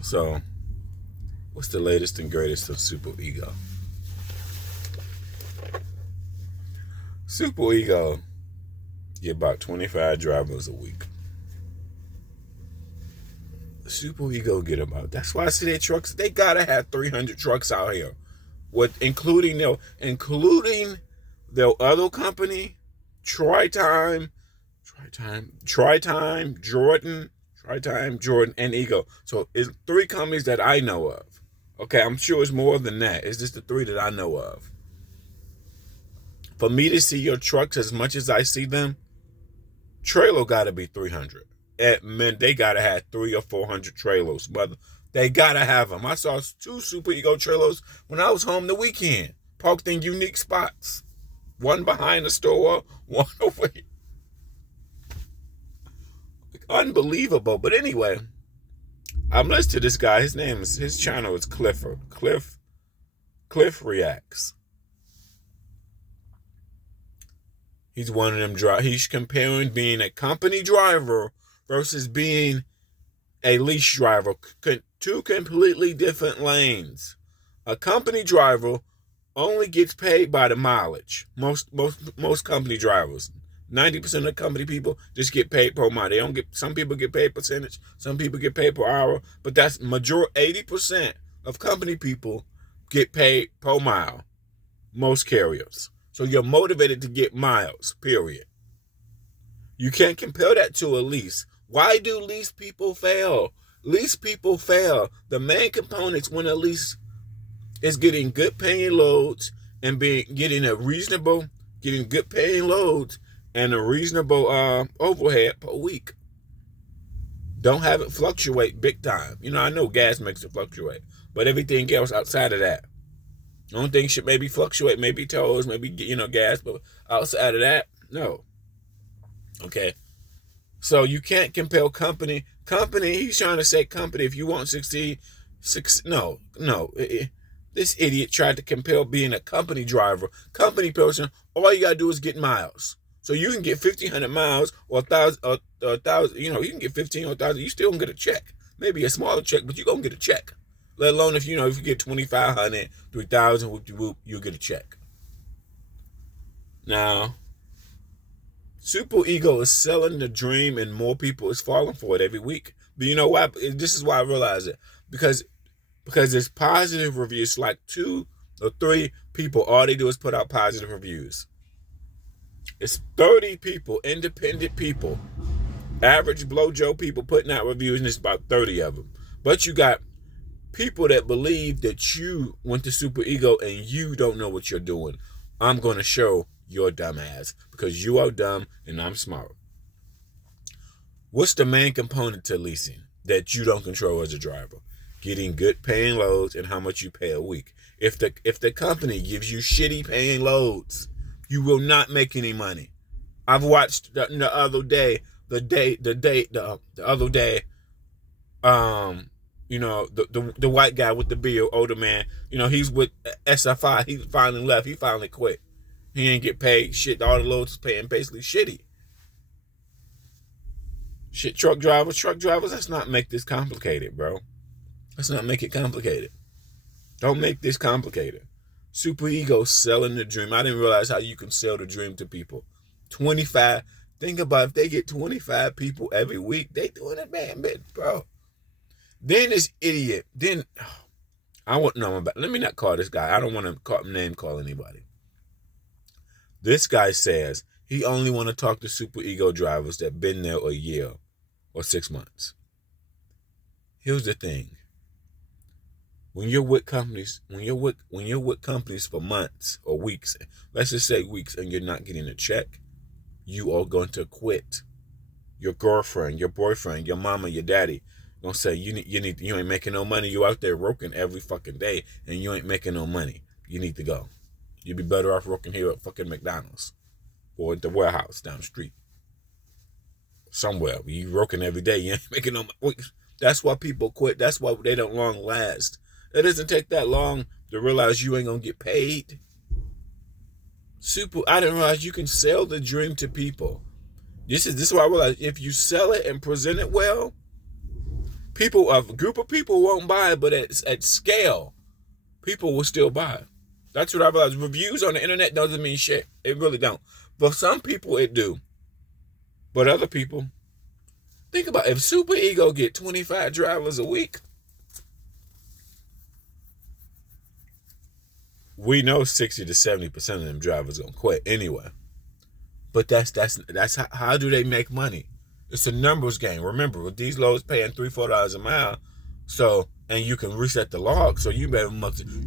So, what's the latest and greatest of Super Ego? Super Ego get about 25 drivers a week. Super Ego get about. That's why I see their trucks. They gotta have 300 trucks out here, with including their other company, TriTime, Jordan, and Ego. So it's 3 companies that I know of. Okay, I'm sure it's more than that. It's just the 3 that I know of. For me to see your trucks as much as I see them, trailer gotta be 300. They gotta have 300 or 400 trailers, brother. They gotta have them. I saw 2 Super Ego trailers when I was home the weekend, parked in unique spots. One behind the store, one over here. Unbelievable. But anyway, I'm listening to this guy. His channel is Clifford. Cliff Reacts. He's one of them he's comparing being a company driver versus being a lease driver. 2 completely different lanes. A company driver only gets paid by the mileage. Most company drivers, 90% of company people just get paid per mile. They don't get. Some people get paid percentage. Some people get paid per hour. But that's 80% of company people get paid per mile. Most carriers. So you're motivated to get miles. Period. You can't compare that to a lease. Why do lease people fail? Lease people fail. The main components when a lease is getting good paying loads and getting good paying loads and a reasonable overhead per week. Don't have it fluctuate big time. I know gas makes it fluctuate, but everything else outside of that. The only thing should maybe fluctuate, maybe tolls, maybe gas, but outside of that, no. Okay. So you can't compare company. He's trying to say company, if you want to succeed, no. This idiot tried to compare being a company driver, company person. All you gotta do is get miles. So you can get 1,500 miles or 1,000, you can get 15 or 1,000. You still gonna get a check. Maybe a smaller check, but you're gonna get a check. Let alone if you get 2,500, 3,000, whoop, you'll get a check. Now, Super Ego is selling the dream and more people is falling for it every week. But you know why? This is why I realize it. Because there's positive reviews, like 2 or 3 people, all they do is put out positive reviews. It's 30 people, independent people, average blow Joe people putting out reviews, and it's about 30 of them. But you got people that believe that you went to Super Ego and you don't know what you're doing. I'm going to show your dumb ass because you are dumb and I'm smart. What's the main component to leasing that you don't control as a driver? Getting good paying loads and how much you pay a week. If the company gives you shitty paying loads, you will not make any money. I've watched the other day, the white guy with the beard, older man, he's with SFI. He finally left. He finally quit. He ain't get paid shit. All the loads is paying basically shitty. Shit, truck drivers, let's not make this complicated, bro. Let's not make it complicated. Don't make this complicated. Super Ego selling the dream. I didn't realize how you can sell the dream to people. 25. Think about if they get 25 people every week, they doing it, man, bro. Then this idiot, let me not call this guy. I don't want to name call anybody. This guy says he only want to talk to Super Ego drivers that been there a year or 6 months. Here's the thing. When you're with companies, for months or weeks, let's just say weeks, and you're not getting a check, you are going to quit. Your girlfriend, your boyfriend, your mama, your daddy gonna say you ain't making no money. You out there working every fucking day and you ain't making no money. You need to go. You'd be better off working here at fucking McDonald's or at the warehouse down the street. Somewhere. You working every day, you ain't making no money. That's why people quit. That's why they don't long last. It doesn't take that long to realize you ain't gonna get paid. I didn't realize you can sell the dream to people. This is why I realized if you sell it and present it well, a group of people won't buy it, but at scale, people will still buy. That's what I realized. Reviews on the internet doesn't mean shit. It really don't. For some people, it do. But other people, think about it. If Super Ego get 25 drivers a week, we know 60 to 70% of them drivers gonna quit anyway. But that's how do they make money? It's a numbers game. Remember, with these loads paying $3-4 a mile, so and you can reset the log, so you better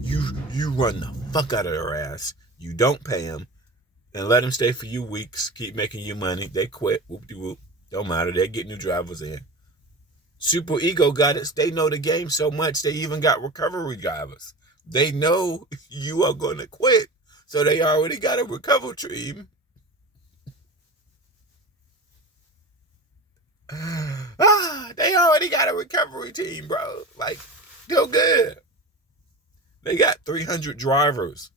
you run the fuck out of their ass. You don't pay them and let them stay for you weeks, keep making you money. They quit, whoop-de-whoop. Don't matter. They get new drivers in. Super Ego got it. They know the game so much they even got recovery drivers. They know you are going to quit, so they already got a recovery team. They already got a recovery team, bro. Like, they're good. They got 300 drivers.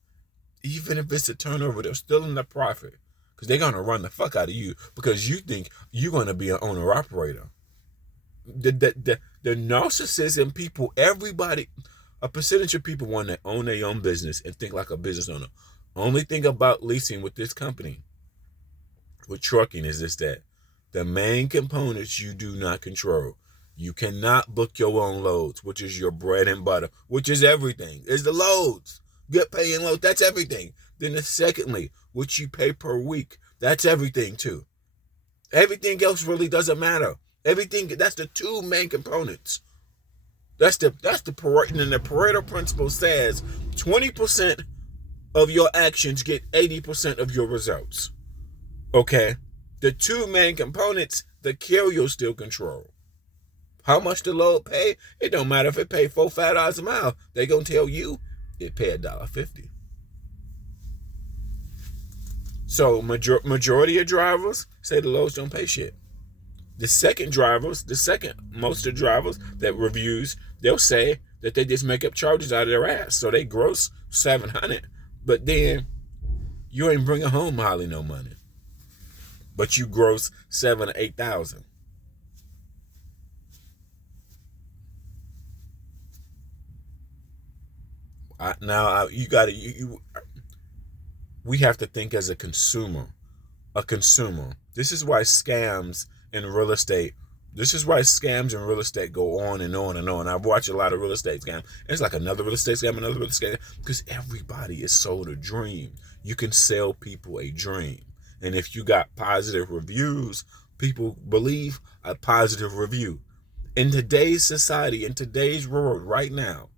Even if it's a turnover, they're still in the profit. Because they're going to run the fuck out of you because you think you're going to be an owner-operator. The narcissism people, everybody, a percentage of people want to own their own business and think like a business owner. Only thing about leasing with this company, with trucking, is this that the main components you do not control. You cannot book your own loads, which is your bread and butter, which is everything. Is the loads. Get paying loads, that's everything. Then secondly, what you pay per week, that's everything too. Everything else really doesn't matter. Everything, that's the two main components. That's the Pareto, and the Pareto principle says 20% of your actions get 80% of your results. Okay? The two main components, the carrier still control. How much the load pay? It don't matter if it pay $4-5 a mile. They gonna tell you it pay $1.50. So majority of drivers say the loads don't pay shit. Most of the drivers that reviews, they'll say that they just make up charges out of their ass. So they gross $700, but then you ain't bringing home hardly no money. But you gross $7,000 to $8,000. We have to think as a consumer. This is why scams in real estate. Go on and on and on. I've watched a lot of real estate scams. It's like another real estate scam, because everybody is sold a dream. You can sell people a dream. And if you got positive reviews, people believe a positive review. In today's society, in today's world right now,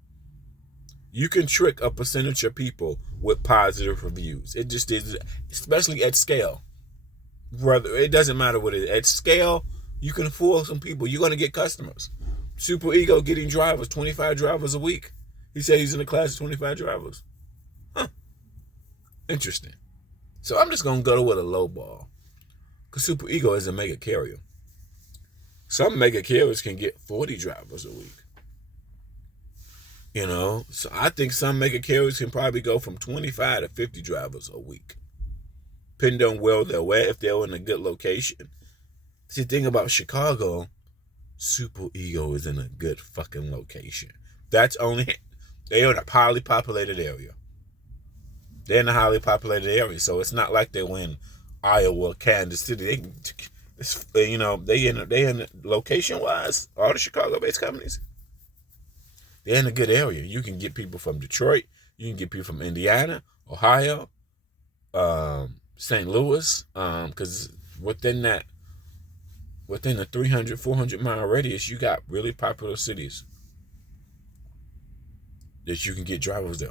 you can trick a percentage of people with positive reviews. It just is, especially at scale. Whether it doesn't matter what it is. At scale, you can fool some people. You're going to get customers. Super Ego getting drivers, 25 drivers a week. He said he's in a class of 25 drivers. Huh. Interesting. So I'm just going to go with a low ball. Because Super Ego is a mega carrier. Some mega carriers can get 40 drivers a week. You know, so I think some mega carriers can probably go from 25 to 50 drivers a week. Depending on where they're at, if they're in a good location. See, the thing about Chicago, Super Ego is in a good fucking location. They're in a highly populated area. They're in a highly populated area, so it's not like they're in Iowa, Kansas City. They in location wise, all the Chicago-based companies, they're in a good area. You can get people from Detroit, you can get people from Indiana, Ohio, St. Louis, because within the 300, 400 mile radius, you got really popular cities that you can get drivers there.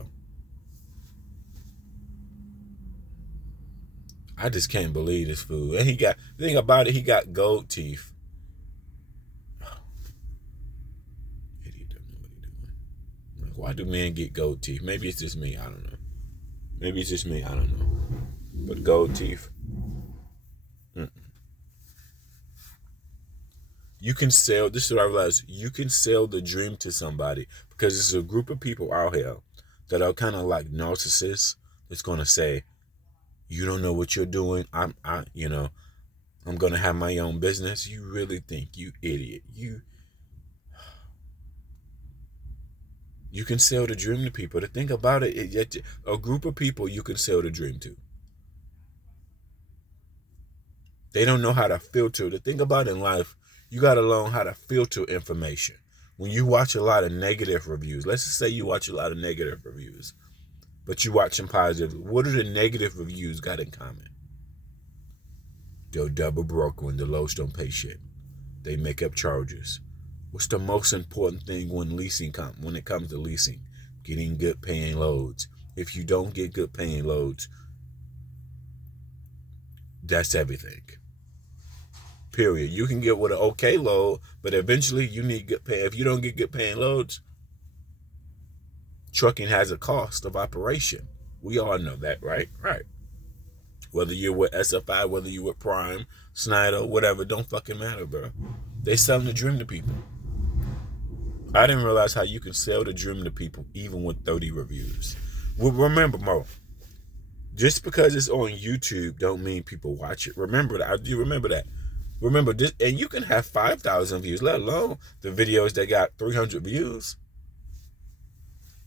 I just can't believe this fool. And the thing about it, he got gold teeth. Idiot don't know what he's doing. Like, why do men get gold teeth? Maybe it's just me. I don't know. But gold teeth. You can sell, this is what I realized, you can sell the dream to somebody because there's a group of people out here that are kind of like narcissists that's going to say, you don't know what you're doing. I'm going to have my own business. You really think, you idiot. You can sell the dream to people. To think about it, a group of people you can sell the dream to. They don't know how to filter. The thing about in life, you got to learn how to filter information. When you watch a lot of negative reviews, let's just say you watch a lot of negative reviews, but you watch some positive. What do the negative reviews got in common? They're double broke when the lows don't pay shit. They make up charges. What's the most important thing when it comes to leasing? Getting good paying loads. If you don't get good paying loads, that's everything. Period. You can get with an okay load, but eventually you need good pay. If you don't get good paying loads, trucking has a cost of operation. We all know that, right? Right. Whether you're with SFI, whether you're with Prime, Snyder, whatever, don't fucking matter, bro. They selling the dream to people. I didn't realize how you can sell the dream to people even with 30 reviews. Well, remember, Mo, just because it's on YouTube don't mean people watch it. Remember that. I do remember that. Remember this, and you can have 5,000 views, let alone the videos that got 300 views.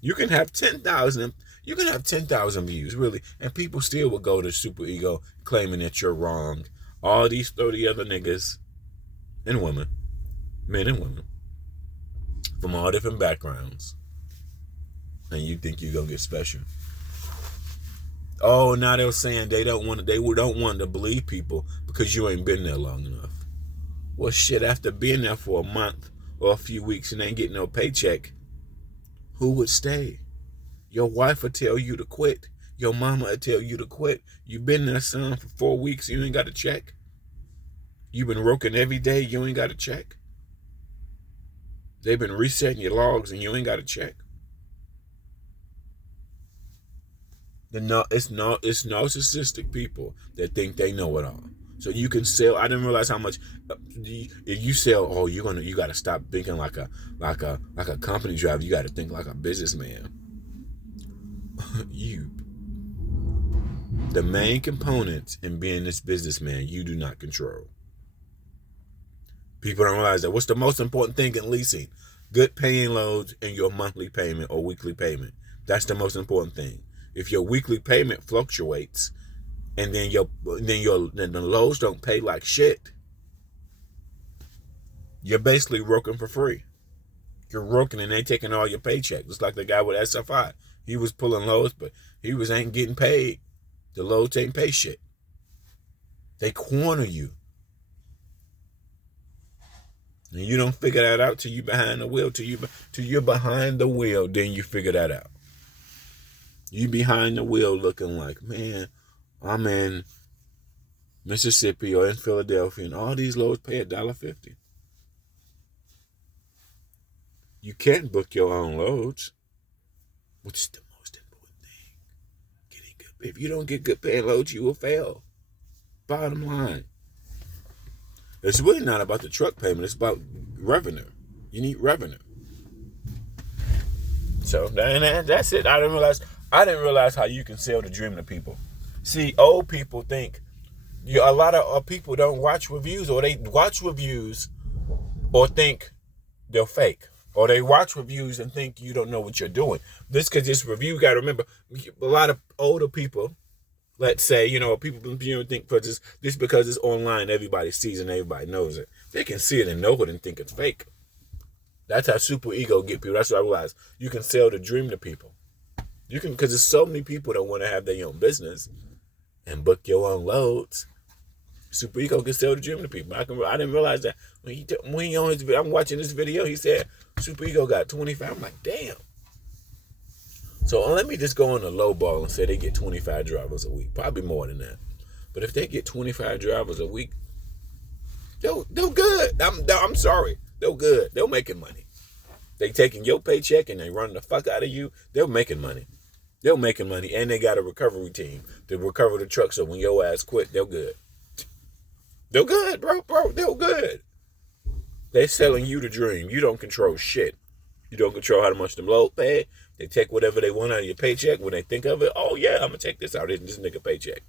You can have 10,000. You can have 10,000 views, really, and people still will go to Super Ego claiming that you're wrong. All these 30 other niggas and women, men and women, from all different backgrounds, and you think you're gonna get special. Oh, now they're saying they don't want to believe people because you ain't been there long enough. Well, shit, after being there for a month or a few weeks and ain't getting no paycheck, who would stay? Your wife would tell you to quit. Your mama would tell you to quit. You been there, son, for 4 weeks, you ain't got a check. You been working every day, you ain't got a check. They've been resetting your logs and you ain't got a check. It's narcissistic people that think they know it all. So you can sell. I didn't realize how much. If you sell, oh, you got to stop thinking like a company driver. You got to think like a businessman. The main components in being this businessman, you do not control. People don't realize that. What's the most important thing in leasing? Good paying loads and your monthly payment or weekly payment. That's the most important thing. If your weekly payment fluctuates and then the loads don't pay like shit, you're basically working for free. You're working and they taking all your paycheck. Just like the guy with SFI. He was pulling loads, but he ain't getting paid. The loads ain't pay shit. They corner you. And you don't figure that out till you behind the wheel. Till you're behind the wheel, then you figure that out. You behind the wheel looking like, man, I'm in Mississippi or in Philadelphia and all these loads pay $1.50. You can't book your own loads, which is the most important thing. Getting good. If you don't get good paying loads, you will fail. Bottom line. It's really not about the truck payment. It's about revenue. You need revenue. So that's it. I didn't realize how you can sell the dream to people. See, old people think a lot of people don't watch reviews, or they watch reviews or think they're fake, or they watch reviews and think you don't know what you're doing. Because this review, you got to remember, a lot of older people, let's say, people think just because it's online, everybody sees and everybody knows it. They can see it and know it and think it's fake. That's how super ego get people. That's what I realized. You can sell the dream to people. You can, because there's so many people that want to have their own business and book your own loads. Super ego can sell the dream to people. I didn't realize that I'm watching this video. He said super ego got 25. I'm like, damn. So let me just go on the low ball and say they get 25 drivers a week. Probably more than that. But if they get 25 drivers a week, they're good. I'm sorry. They're good. They're making money. They taking your paycheck and they running the fuck out of you. They're making money. They're making money. And they got a recovery team to recover the truck, so when your ass quit, they're good. They're good, bro. They're good. They selling you the dream. You don't control shit. You don't control how much them load pay. They take whatever they want out of your paycheck when they think of it. Oh, yeah, I'm going to take this out of this nigga paycheck.